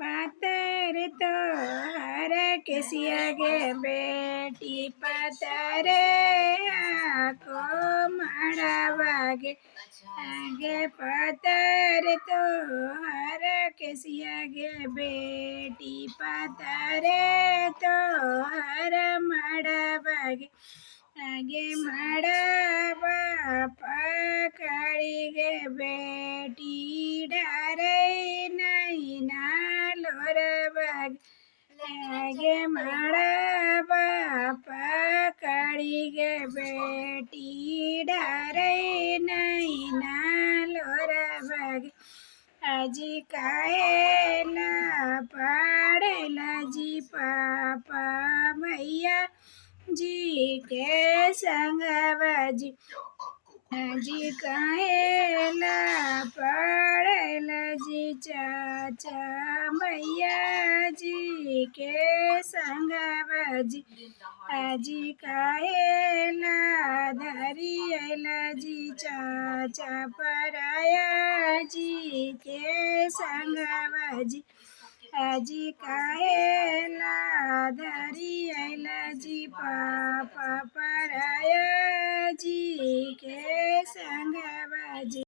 पातर तो हर केसिया गे बेटी पातर आको माड़ा बागे आगे पातर तो हर केसिया गे बेटी पातर तो हर माड़ा बागे आगे माड़ा बापा काड़ी गे बेटी डारे नहीं ना लोर बाग आगे माड़ा बापा काड़ी गे बेटी डारे नहीं ना लोर बाग आजी काहेला पाड़ेला जी पापा मैया जी के संगवाजी आजी काहेला पाड़ेला जी चाचा मैया जी के संगवाजी आजी काहेला धरियला जी चाचा पराया जी के संगवाजी आजी काहेला धरियला जी पापा